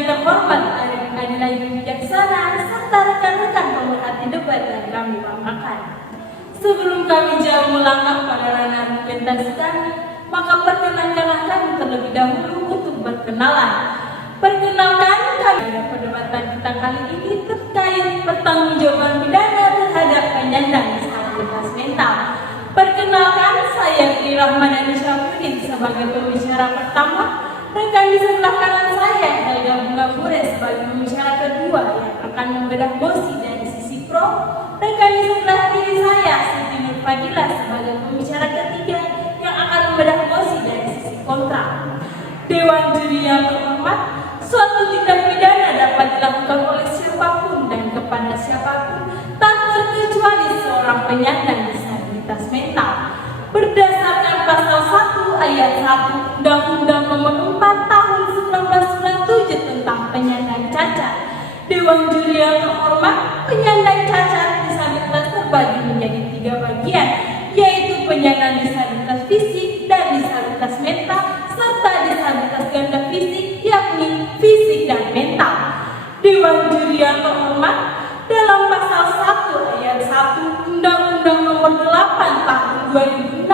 yang terhormat Arif Adilai Wijaksana serta rekan-rekan pemerhati debat yang kami banggakan. Sebelum kami jauh melangkah pada ranah argumentasi kami, maka perkenankanlah kami terlebih dahulu untuk berkenalan. Perkenalkan, kami pada perdebatan kita kali ini terkait pertanggungjawaban pidana terhadap penyandang disabilitas mental. Perkenalkan, saya Tri Rahmadani Syafruddin sebagai pembicara pertama. Rekan di sebelah kanan saya, Helga Bunga Bure sebagai pembicara kedua yang akan membedah mosi dari sisi pro. Rekan di sebelah kiri saya, Siti Nur Fadila sebagai pembicara ketiga yang akan membedah mosi dari sisi kontra. Dewan juri yang terhormat, suatu tindak pidana dapat dilakukan oleh siapapun dan kepada siapapun, tak terkecuali seorang penyandang disabilitas mental. Berdasarkan pasal 1 ayat 1 Undang-Undang Nomor 4 Tahun 1997 tentang penyandang cacat, Dewan juri yang terhormat, penyandang cacat disabilitas terbagi menjadi 3 bagian, yaitu penyandang disabilitas fisik dan disabilitas mental, serta disabilitas ganda fisik, yakni fisik dan mental. Dewan juri yang terhormat, dalam pasal 1 ayat 1 Undang-Undang Nomor 8 Tahun 2016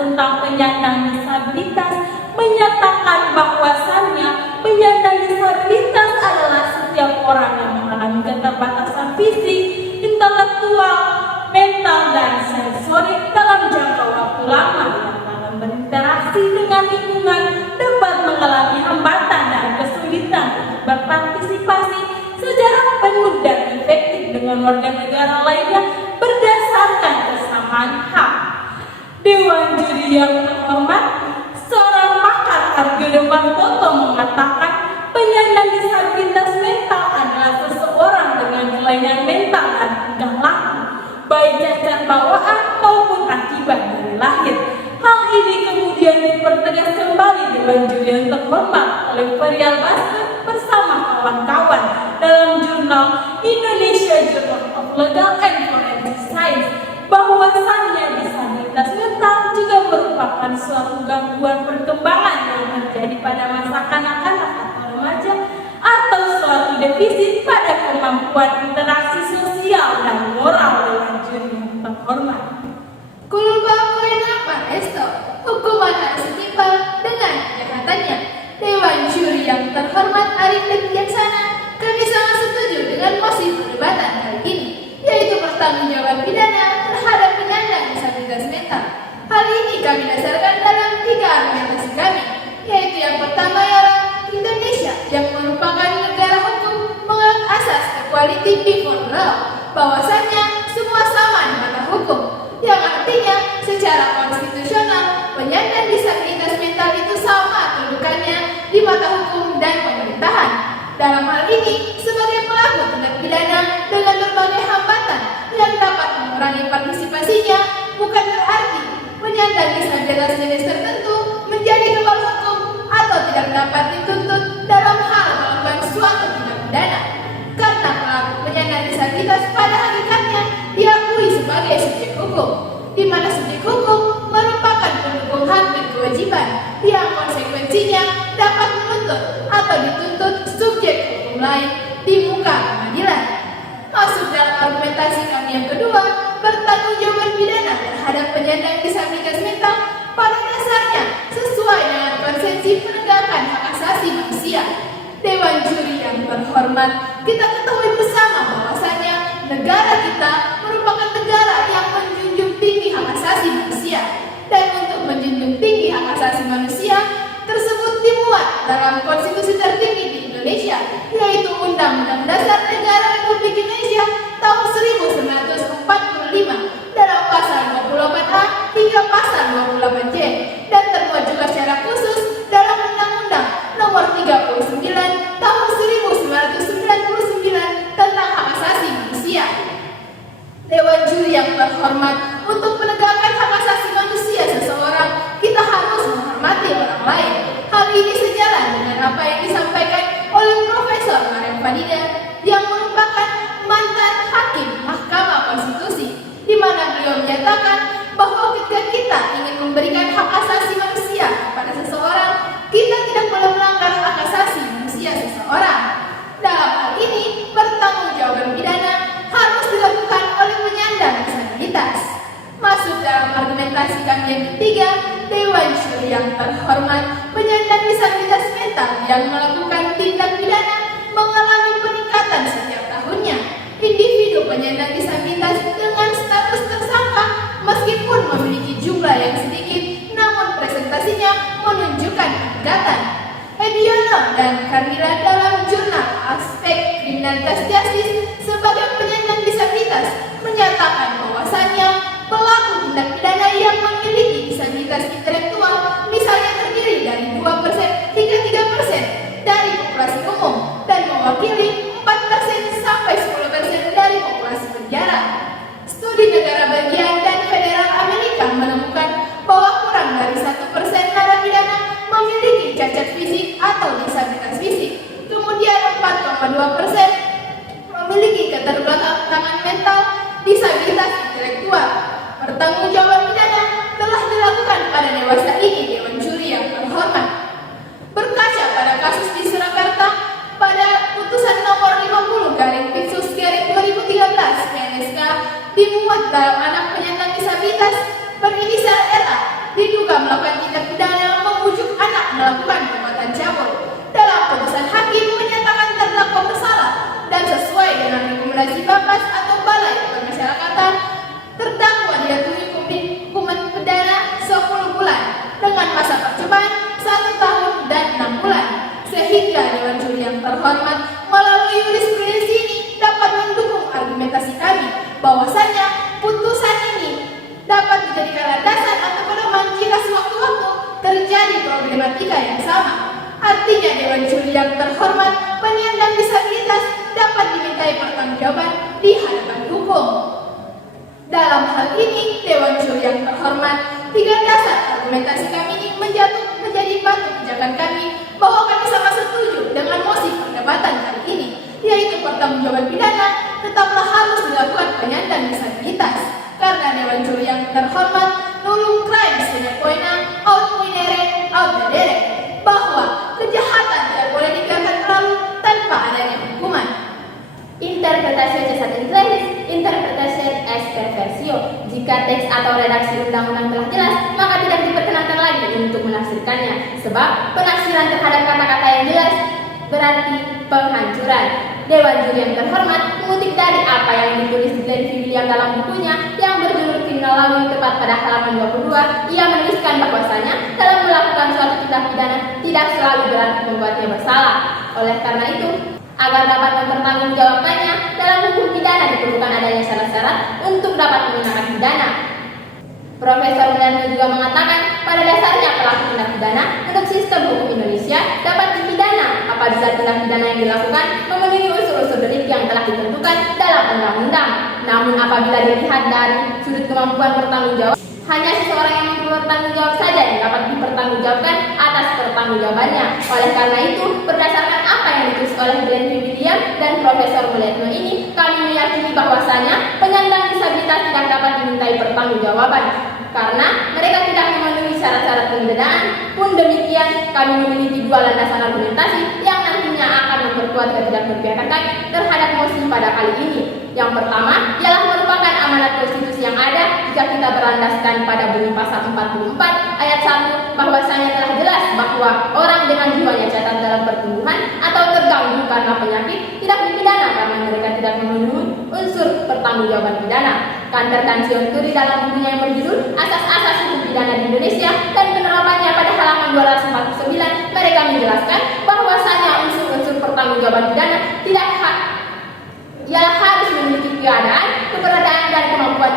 tentang penyandang disabilitas menyatakan bahwasannya penyandang disabilitas adalah setiap orang yang mengalami keterbatasan fisik, intelektual, mental, dan sensorik dalam jangka waktu lama yang dalam berinteraksi dengan lingkungan dapat mengalami hambatan dan kesulitan untuk berpartisipasi secara penuh dan efektif dengan warga negara lainnya berdasarkan kesamaan hak. Dewan juri yang terhormat, seorang pakar Argo Martoto mengatakan penyandang disabilitas mental adalah seseorang dengan kelainan mental dan tingkah laku, baik cacat bawaan maupun akibat dari lahir. Hal ini kemudian dipertegas kembali Dewan juri yang terhormat oleh Perial Basket bersama kawan-kawan dalam jurnal Indonesia Journal of Legal and Forensic Science bahwasannya disabilitas mental juga merupakan suatu gangguan perkembangan yang terjadi pada masa kanak-kanak atau remaja atau suatu defisit pada kemampuan interaksi sosial dan moral. Dewan juri yang terhormat, Kulpa apa esto, hukuman harus setimpal dengan kejahatannya. Dewan juri yang terhormat Arif Wijaksana, kami sangat setuju dengan mosi perdebatan kali ini, yaitu pertanggungjawaban pidana terhadap penyandang disabilitas mental. Hal ini kami dasarkan dalam 3 argumentasi kami, yaitu yang pertama ialah Indonesia yang merupakan negara hukum menganut asas equality before law, bahwasannya semua sama di mata hukum, yang artinya secara konstitusional penyandang disabilitas mental itu sama kedudukannya di mata hukum dan pemerintahan. Dalam hal ini, sebagai pelaku tindak pidana dengan berbagai hambatan yang dapat mengurangi partisipasinya, bukan berarti penyandang disabilitas jenis tertentu menjadi kebal hukum atau tidak dapat dituntut dalam hal melakukan suatu tindak pidana, karena pelaku penyandang disabilitas pada hakikatnya diakui sebagai subjek hukum, di mana subjek hukum merupakan pendukung hak dan kewajiban yang konsekuensinya dapat menuntut atau dituntut subjek hukum lain di muka pengadilan. Masuk dalam argumentasi kami yang kedua, pertanggungjawaban pidana terhadap penyandang disabilitas mental pada dasarnya sesuai dengan konsepsi penegakan hak asasi manusia. Dewan juri yang terhormat, kita ketahui bersama bahwasanya negara kita merupakan negara yang menjunjung tinggi hak asasi manusia, dan untuk menjunjung tinggi hak asasi manusia tersebut dimuat dalam konstitusi tertinggi di Indonesia, yaitu Undang-Undang Dasar Negara Republik Indonesia tahun 1945 dalam pasal 28A hingga pasal 28J, dan termuat juga secara khusus dalam Undang-Undang Nomor 39 tahun 1999 tentang hak asasi manusia. Dewan juri yang terhormat, untuk penegakan hak asasi manusia seseorang, kita harus menghormati orang lain. Hal ini sejalan dengan apa yang disampaikan oleh Profesor Mariam Fadida yang merupakan mantan hakim Mahkamah Konstitusi, di mana beliau menyatakan bahwa ketika kita ingin memberikan hak asasi manusia kepada seseorang, kita tidak boleh melanggar hak asasi manusia seseorang. presentasi kami yang ketiga, Dewan Juri yang terhormat, penyandang disabilitas mental yang melakukan tindak pidana mengalami peningkatan setiap tahunnya. Individu penyandang disabilitas dengan status tersangka meskipun memiliki jumlah yang sedikit, namun presentasinya menunjukkan peningkatan. Ediono dan Carmila dalam jurnal Aspek Kriminalitas Justice sebagai penyandang disabilitas menyatakan bahwasannya pelaku tindak pidana yang memiliki disabilitas intelektual misalnya terdiri dari 2% hingga 3% dari populasi umum dan mewakili 4% sampai 10% dari populasi penjara. Studi negara bagian dan federal Amerika menemukan bahwa kurang dari 1% narapidana memiliki cacat fisik atau disabilitas fisik. Kemudian 4,2% memiliki keterbelakangan mental, disabilitas intelektual. Pertanggungjawaban pidana telah dilakukan pada dewasa ini Dewan Juri yang terhormat. Berkaca pada kasus di Surakarta, pada putusan nomor 50/Piksus/2013 PNSK dimuat dalam anak penyandang disabilitas berinisial LA diduga melakukan tindak pidana membujuk anak melakukan perbuatan cabul. Dalam putusan hakim menyatakan terdakwa bersalah dan sesuai dengan rekomendasi Bapas atau Balai Permasyarakatan, terdakwa dijatuhi hukuman pidana 10 bulan dengan masa percobaan 1 tahun dan 6 bulan. Sehingga Dewan Juri yang terhormat melalui jurisprudensi ini dapat mendukung argumentasi kami bahwasannya putusan ini dapat dijadikan landasan atau pedoman jika sewaktu-waktu terjadi problematika yang sama. Artinya Dewan Juri yang terhormat, penyandang disabilitas dapat dimintai pertanggungjawaban di hadapan hukum. Dalam hal ini, Dewan Juri yang terhormat, 3 dasar argumentasi kami ini menjadi batu pijakan kami bahwa kami sama setuju dengan mosi perdebatan kali ini, yaitu pertanggungjawaban pidana tetaplah harus dilakukan penyandang disabilitas. Karena Dewan Juri yang terhormat, nulung crime sine qua non, aut muinere, aut dedere, bahwa kejahatan tidak boleh dibiarkan berlalu tanpa adanya hukuman. Interpretasi sesat intelektis, interpretasi es perversio. Jika teks atau redaksi undang-undang telah jelas, maka tidak diperkenankan lagi untuk menafsirkannya. Sebab penafsiran terhadap kata-kata yang jelas berarti penghancuran. Dewan Juri yang terhormat mengutip dari apa yang ditulis Glenn V. William dalam bukunya yang berjudul Criminal Law, tepat pada halaman 22. Ia menuliskan bahwasanya dalam melakukan suatu tindak pidana tidak selalu berarti membuatnya bersalah. Oleh karena itu, agar dapat mempertanggungjawabkannya dalam hukum pidana diperlukan adanya syarat-syarat untuk dapat mengenakan pidana. Profesor Mulyana juga mengatakan pada dasarnya pelaku tindak pidana menurut sistem hukum Indonesia dapat dipidana apabila tindak pidana yang dilakukan memenuhi unsur-unsur delik yang telah ditentukan dalam undang-undang. Namun apabila dilihat dari sudut kemampuan bertanggung jawab, hanya seseorang yang mampu bertanggung jawab saja yang dapat dipertanggungjawabkan atas pertanggungjawabannya. Oleh karena itu, berdasarkan apa yang ditulis oleh Glenn V. William dan Profesor Mulyana ini, kami meyakini bahwasanya penyandang disabilitas tidak dapat dimintai pertanggungjawaban karena mereka tidak memenuhi syarat-syarat pembedaan. Pun demikian, kami memiliki 2 landasan argumentasi yang nantinya akan memperkuat ketidakberpihakan kami terhadap mosi pada kali ini. Yang pertama ialah merupakan amanat konstitusi yang ada jika kita berlandaskan pada bunyi pasal 44 ayat 1 bahwasanya telah jelas bahwa orang dengan jiwanya cacat dalam pertumbuhan atau terganggu karena penyakit tidak dipidana karena mereka tidak memenuhi unsur pertanggungjawaban pidana. Kantor Tansion Turi dalam bukunya yang berjudul Asas-asas Hukum Pidana di Indonesia dan penerapannya pada halaman 249, mereka menjelaskan bahwasanya unsur-unsur pertanggungjawaban pidana tidak ialah harus memiliki keadaan, keberadaan dan kemampuan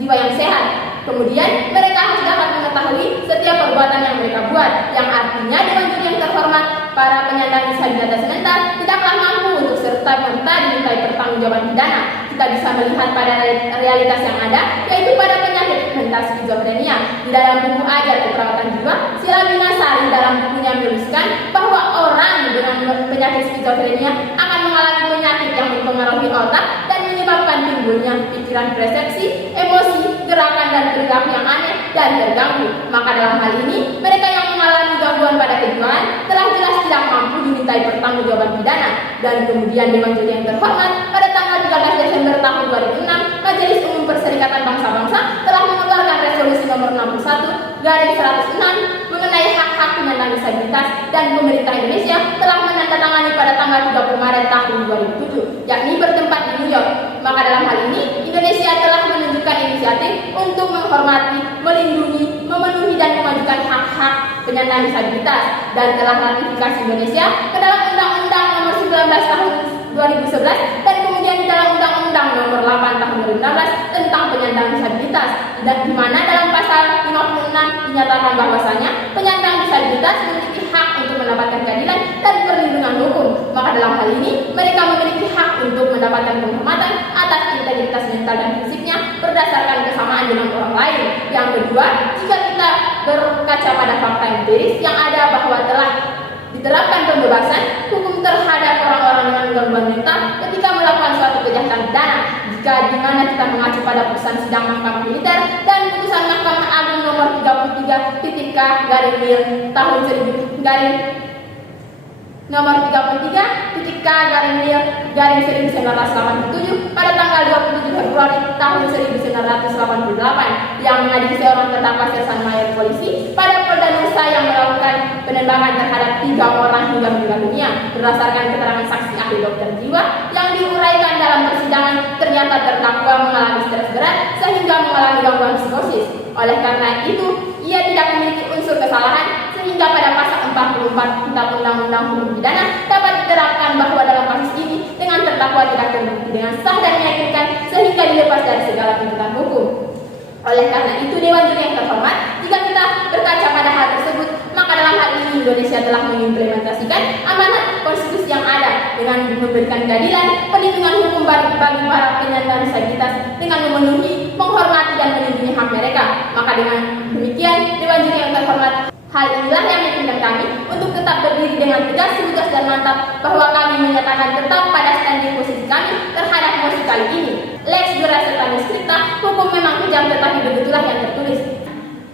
jiwa yang sehat. Kemudian mereka harus dapat mengetahui setiap perbuatan yang mereka buat, yang artinya Dewan Juri yang terhormat, para penyandang disabilitas mental tidaklah mampu untuk serta-merta dimintai pertanggungjawaban pidana. Kita bisa melihat pada realitas yang ada, yaitu pada penyakit mental skizofrenia. Di dalam buku Ajar Keperawatan Jiwa, Silabina Sari dalam bukunya menuliskan bahwa orang dengan penyakit skizofrenia akan mengalami penyakit yang mempengaruhi otak dan menyebabkan timbulnya pikiran, persepsi, emosi, gerakan dan perilaku yang aneh dan terganggu. Maka dalam hal ini, mereka yang mengalami gangguan pada kejiwaan telah jelas tidak mampu dimintai pertanggungjawaban pidana. Dan kemudian Dewan Juri yang terhormat, pada tanggal 13 Desember tahun 2006, Majelis Umum Perserikatan Bangsa-Bangsa telah mengeluarkan resolusi nomor 2007, yakni bertempat di New York. Maka dalam hal ini, Indonesia telah menunjukkan inisiatif untuk menghormati, melindungi, memenuhi dan memajukan hak-hak penyandang disabilitas dan telah ratifikasi Indonesia ke dalam Undang-Undang Nomor 19 Tahun 2011 dan kemudian di dalam Undang-Undang Nomor 8 Tahun 2016 tentang penyandang disabilitas, dan di mana dalam pasal 56 dinyatakan bahwasanya penyandang disabilitas memiliki hak untuk mendapatkan keadilan dan perlindungan hukum. Maka dalam hal ini mereka memiliki hak untuk mendapatkan penghormatan atas integritas mental dan fisiknya berdasarkan kesamaan dengan orang lain. Yang kedua, jika kita berkaca pada fakta empiris yang ada bahwa telah diterapkan pembebasan hukum terhadap orang-orang dengan gangguan mental ketika melakukan suatu kejahatan pidana, jika di mana kita mengacu pada putusan sidang Mahkamah Militer dan putusan Mahkamah Agung nomor 33 K/Mil tahun 1000 nomor 33 pada tanggal 27 Februari tahun 1988 yang mengadili seorang terdakwa Sersan Mayor polisi pada Polda Nusa yang melakukan penembakan terhadap 3 orang hingga meninggal dunia. Berdasarkan keterangan saksi ahli dokter jiwa yang diuraikan dalam persidangan, ternyata terdakwa mengalami stres berat sehingga mengalami gangguan psikosis. Oleh karena itu, ia tidak memiliki unsur kesalahan sehingga pada pasal 44 Kitab Undang-Undang Hukum Pidana dapat diterapkan bahwa dalam kasus ini dengan terdakwa tidak terbukti dengan sah dan meyakinkan sehingga dilepas dari segala tuntutan hukum. Oleh karena itu, Dewan Juri yang terhormat, jika kita berkaca pada hal tersebut, maka dalam hal ini Indonesia telah mengimplementasikan amanat konstitusi yang ada dengan memberikan keadilan, perlindungan hukum bagi para penyandang disabilitas dengan memenuhi, menghormati dan melindungi hak mereka. Maka dengan demikian, Dewan Juri yang terhormat, hal inilah yang meyakinkan kami untuk tetap berdiri dengan tegas, lugas dan mantap bahwa kami menyatakan tetap pada standing posisi kami terhadap mosi kali ini. Lex dura serta scripta, hukum memang kejam tetapi begitulah yang tertulis.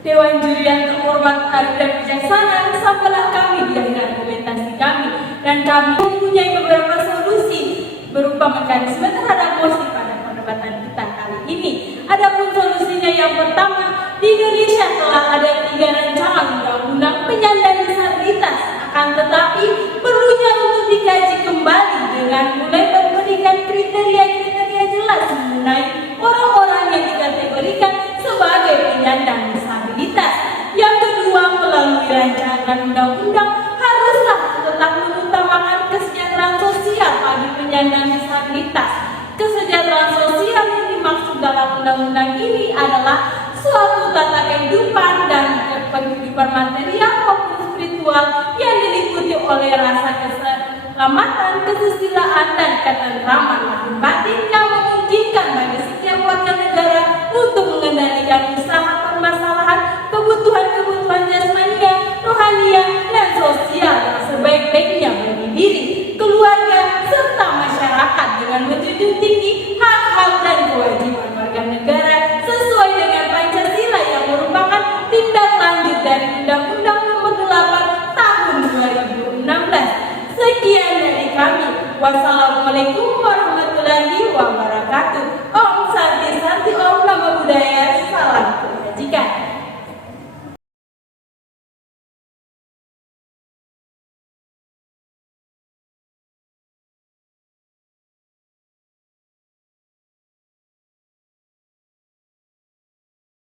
Dewan Juri yang terhormat, adil dan bijaksana, sampailah kami di akhir argumentasi kami, dan kami mempunyai beberapa solusi berupa mekanisme terhadap mosi pada perdebatan kita kali ini. Adapun solusinya yang pertama, di Indonesia telah ada 3 rancangan undang-undang penyandang disabilitas, akan tetapi perlunya untuk dikaji kembali dengan mulai memberikan kriteria-kriteria jelas mengenai orang-orang yang dikategorikan sebagai penyandang disabilitas. Yang kedua, melalui rancangan undang-undang haruslah tetap mengutamakan kesejahteraan sosial bagi penyandang disabilitas. Kesejahteraan sosial yang dimaksud dalam undang-undang ini adalah suatu tata kehidupan dan kehidupan material maupun spiritual yang diliputi oleh rasa keselamatan, kesusilaan dan ketentraman lahir batin yang memungkinkan bagi setiap warga negara untuk mengendalikan usaha permasalahan kebutuhan-kebutuhan jasmania, rohania dan sosial yang sebaik-baiknya bagi diri, keluarga serta masyarakat dengan menjunjung tinggi hak-hak dan kewajiban warga negara sesuai dengan Pancasila yang merupakan tindak lanjut dari Undang-Undang Nomor 8 Tahun 2016. Sekian dari kami. Wassalamualaikum warahmatullahi wabarakatuh.